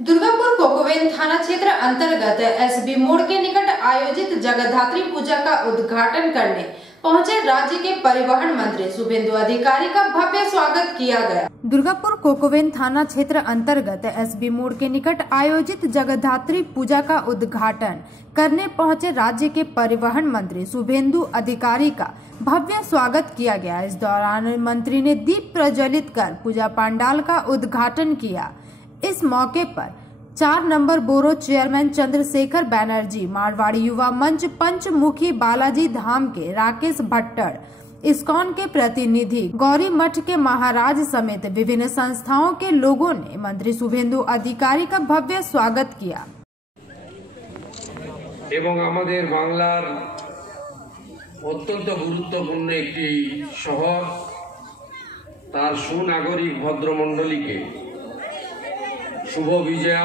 दुर्गापुर कोकोवेन थाना क्षेत्र अंतर्गत एसबी मोड़ के निकट आयोजित जगद्धात्री पूजा का उद्घाटन करने पहुंचे राज्य के परिवहन मंत्री शुभेंदु अधिकारी का भव्य स्वागत किया गया। दुर्गापुर कोकोवेन थाना क्षेत्र अंतर्गत एसबी मोड़ के निकट आयोजित जगद्धात्री पूजा का उद्घाटन करने पहुंचे राज्य के परिवहन मंत्री शुभेंदु अधिकारी का भव्य स्वागत किया गया। इस दौरान मंत्री ने दीप प्रज्वलित कर पूजा पंडाल का उद्घाटन किया। इस मौके पर 4 number borough chairman Chandrashekhar Banerjee, Marwari युवा मंच पंचमुखी बालाजी धाम के राकेश भट्टर, इस्कॉन के प्रतिनिधि, गौरी मठ के महाराज समेत विभिन्न संस्थाओं के लोगों ने मंत्री शुभेंदु अधिकारी का भव्य स्वागत किया। एवं आमादेर बांगलार अत्यंत गुरुत्वपूर्ण एकटी शहर तार सुनागरिक भद्रमंडली के शुभ विजया,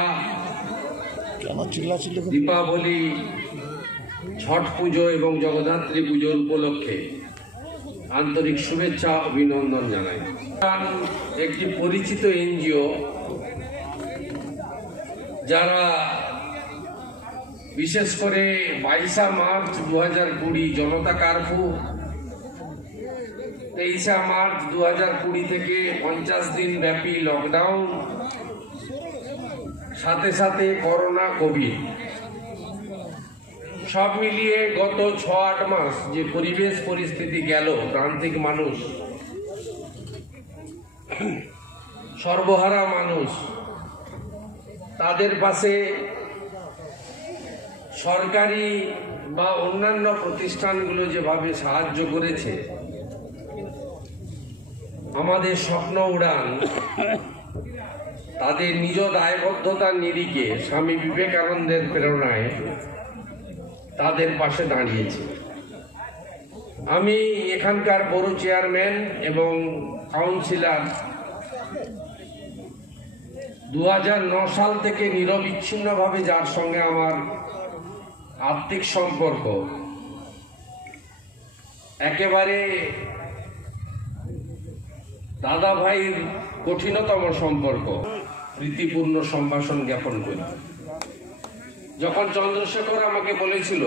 दीपावली, छठ पुजो एवं जगद्धात्री पुजोर उपलक्षे आंतरिक शुभेच्छा अभिनंदन जानाई। एक परिचित एनजिओ যারা বিশেষ করে 22 মার্চ 2020 জনতা কারফিউ, 23 মার্চ 2020 থেকে 50 দিন ব্যাপী লকডাউন, সাথে সাথে করোনা কোভিড সব মিলিয়ে গত 6-8 মাস যে পরিবেশ পরিস্থিতি গেল, প্রান্তিক মানুষ, সর্বহারা মানুষ, তাদের পাশে সরকারি বা অন্যান্য প্রতিষ্ঠানগুলো যেভাবে সাহায্য করেছে, আমাদের স্বপ্ন উড়ান তাদের নিজ দায়বদ্ধতার নিরিখে স্বামী বিবেকানন্দের প্রেরণায় তাদের পাশে দাঁড়িয়েছে। আমি এখানকার বড় চেয়ারম্যান এবং কাউন্সিলর 2009 সাল থেকে নিরবিচ্ছিন্নভাবে যার সঙ্গে আমার আত্মিক সম্পর্ক, একেবারে দাদা ভাইয়ের কঠিনতম সম্পর্ক, প্রীতিপূর্ণ সম্ভাষণ জ্ঞাপন করি। যখন চন্দ্রশেখর আমাকে বলেছিল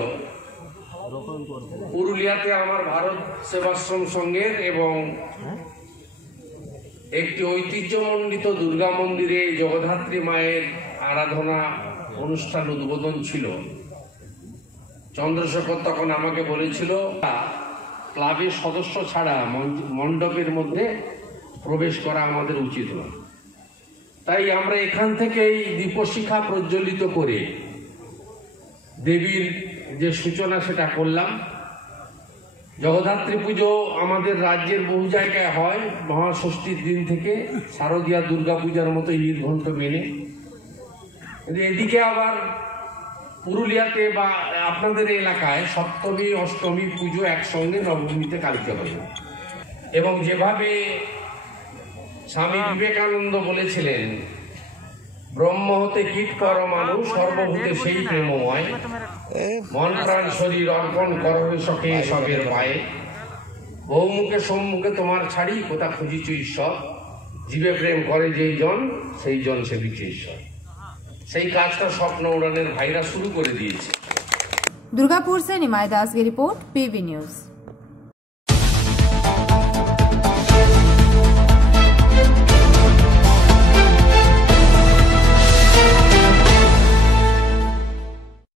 পুরুলিয়াতে আমার ভারত সেবাশ্রম সংঘের এবং একটি ঐতিহ্যমণ্ডিত দুর্গা মন্দিরে জগদ্ধাত্রী মায়ের আরাধনা অনুষ্ঠান উদ্বোধন ছিল, চন্দ্রশেখর তখন আমাকে বলেছিল ক্লাবের সদস্য ছাড়া মণ্ডপের মধ্যে প্রবেশ করা আমাদের উচিত নয়। তাই আমরা এখান থেকেই দীপশিখা প্রজ্বলিত করে দেবীর যে সূচনা সেটা করলাম। জগদ্ধাত্রী পুজো আমাদের রাজ্যের বহু জায়গায় হয় মহাষষ্ঠীর দিন থেকে শারদীয়া দুর্গা পূজার মতো নির্ঘণ্ট মেনে। এদিকে আবার পুরুলিয়াতে বা আপনাদের এলাকায় সপ্তমী অষ্টমী পুজো একসঙ্গে নবমীতে কালকে হয়। এবং যেভাবে স্বামী বিবেকানন্দ বলেছিলেন, ব্রহ্ম হতে কীট কর মানুষ, সর্বভূতে সেই প্রেমময়, মন প্রাণ শরীর অর্পণ করো সখে সবের পায়ে, বহুমুখে সম্মুখে তোমার ছাড়ি কোথা খুঁজিছ ঈশ্বর, জীবে প্রেম করে যেই জন সেই জন সে বিচে ঈশ্বর। সেই কাজটা স্বপ্ন উড়ানের ভাইরা শুরু করে দিয়েছে। दुर्गापुर से निमाय दास की रिपोर्ट, पीवी न्यूज।